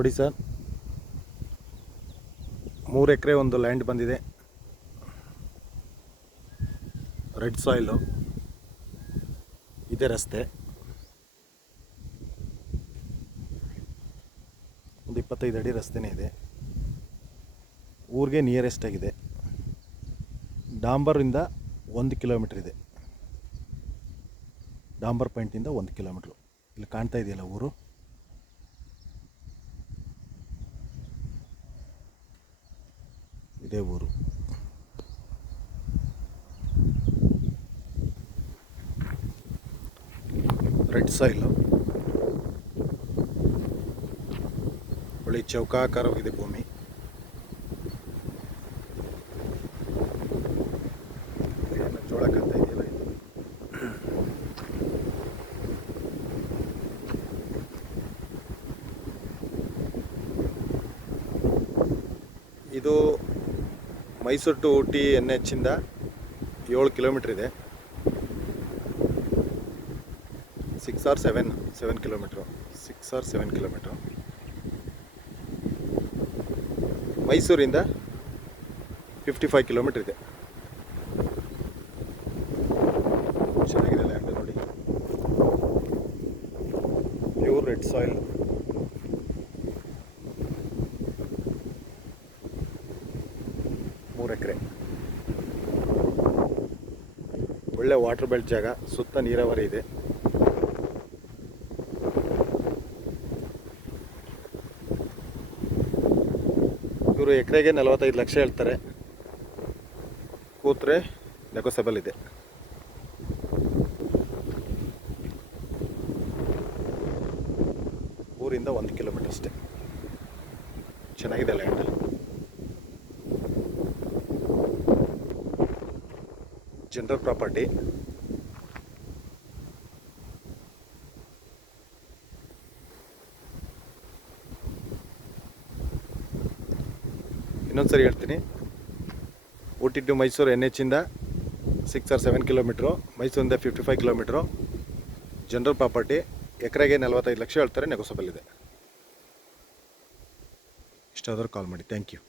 ನೋಡಿ ಸರ್, 3 ಎಕರೆ ಒಂದು ಲ್ಯಾಂಡ್ ಬಂದಿದೆ. ರೆಡ್ ಸಾಯಿಲು ಇದೆ. ರಸ್ತೆ ಒಂದು 25 ಅಡಿ ರಸ್ತೆನೇ ಇದೆ. ಊರಿಗೆ ನಿಯರೆಸ್ಟ್ ಆಗಿದೆ. ಡಾಂಬರಿಂದ 1 ಕಿಲೋಮೀಟ್ರ್ ಇದೆ. ಡಾಂಬರ್ ಪಾಯಿಂಟಿಂದ 1 ಕಿಲೋಮೀಟ್ರು. ಇಲ್ಲಿ ಕಾಣ್ತಾ ಇದೆಯಲ್ಲ ಊರು, ಇದೇ ಊರು. ರೆಡ್ ಸಾಯಿಲು ಒಳ್ಳೆ ಚೌಕಾಕಾರವಾಗಿದೆ ಭೂಮಿ. ಜೋಳ ಕಾಣ್ತಾ ಇದೆಯಲ್ಲ, ಇದು ಮೈಸೂರು ಟು ಊಟಿ NH ಇಂದ 7 ಕಿಲೋಮೀಟ್ರ್ ಇದೆ. 6 or 7 ಕಿಲೋಮೀಟ್ರು. 6 or 7 kilometre. ಮೈಸೂರಿಂದ 55 ಕಿಲೋಮೀಟ್ರ್ ಇದೆ. ಚೆನ್ನಾಗಿದೆ ಲ್ಯಾಂಡ್ ನೋಡಿ. Pure red soil. ಮೂರು ಎಕರೆ. ಒಳ್ಳೆ ವಾಟರ್ ಬೆಲ್ಟ್ ಜಾಗ, ಸುತ್ತ ನೀರಾವರಿ ಇದೆ. ಇವರು ಎಕರೆಗೆ 45 ಲಕ್ಷ ಹೇಳ್ತಾರೆ. ಕೂತ್ರೆ ನೆಗೋಸಬಲ್ ಇದೆ. ಊರಿಂದ 1 ಕಿಲೋಮೀಟರ್ ಅಷ್ಟೇ. ಚೆನ್ನಾಗಿದೆ ಲ್ಯಾಂಡ್. General property. ಇನ್ನೊಂದ್ಸರಿ ಹೇಳ್ತೀನಿ, ಊಟಿ ಟು ಮೈಸೂರು NH ಇಂದ 6 or 7 ಕಿಲೋಮೀಟ್ರು. ಮೈಸೂರಿಂದ 55 ಕಿಲೋಮೀಟ್ರು. General property. ಎಕರೆಗೆ 45 ಲಕ್ಷ ಹೇಳ್ತಾರೆ. ನೆಗೋಸಬಲ್ ಇದೆ. ಇಷ್ಟಾದರೂ ಕಾಲ್ ಮಾಡಿ. Thank you.